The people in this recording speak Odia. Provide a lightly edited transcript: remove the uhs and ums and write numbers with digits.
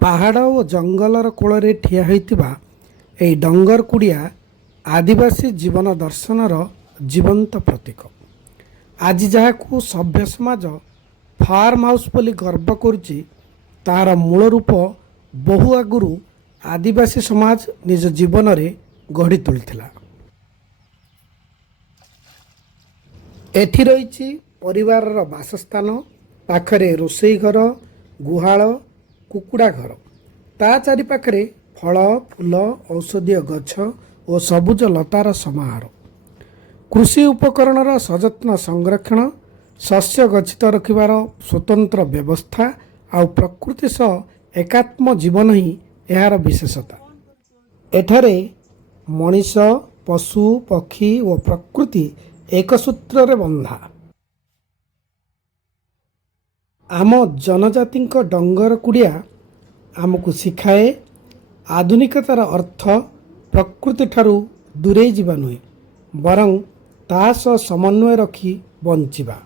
ପାହାଡ଼ ଓ ଜଙ୍ଗଲର କୋଳରେ ଠିଆ ହୋଇଥିବା ଏହି ଡଙ୍ଗର କୁଡ଼ିଆ ଆଦିବାସୀ ଜୀବନ ଦର୍ଶନର ଜୀବନ୍ତ ପ୍ରତୀକ। ଆଜି ଯାହାକୁ ସଭ୍ୟ ସମାଜ ଫାର୍ମ ହାଉସ୍ ବୋଲି ଗର୍ବ କରୁଛି, ତାହାର ମୂଳ ରୂପ ବହୁ ଆଗରୁ ଆଦିବାସୀ ସମାଜ ନିଜ ଜୀବନରେ ଗଢ଼ି ତୋଳିଥିଲା। ଏଠି ରହିଛି ପରିବାରର ବାସସ୍ଥାନ, ପାଖରେ ରୋଷେଇ ଘର, ଗୁହାଳ, କୁକୁଡ଼ା ଘର। ତା ଚାରିପାଖରେ ଫଳ, ଫୁଲ, ଔଷଧୀୟ ଗଛ ଓ ସବୁଜ ଲତାର ସମାହାର। କୃଷି ଉପକରଣର ସଯତ୍ନ ସଂରକ୍ଷଣ, ଶସ୍ୟ ଗଚ୍ଛିତ ରଖିବାର ସ୍ୱତନ୍ତ୍ର ବ୍ୟବସ୍ଥା ଆଉ ପ୍ରକୃତି ସହ ଏକାତ୍ମ ଜୀବନ ହିଁ ଏହାର ବିଶେଷତା। ଏଠାରେ ମଣିଷ, ପଶୁ, ପକ୍ଷୀ ଓ ପ୍ରକୃତି ଏକ ସୂତ୍ରରେ ବନ୍ଧା। ଆମ ଜନଜାତିଙ୍କ ଡଙ୍ଗର କୁଡ଼ିଆ ଆମକୁ ଶିଖାଏ, ଆଧୁନିକତାର ଅର୍ଥ ପ୍ରକୃତିଠାରୁ ଦୂରେଇ ଯିବା ନୁହେଁ, ବରଂ ତା ସହ ସମନ୍ୱୟ ରଖି ବଞ୍ଚିବା।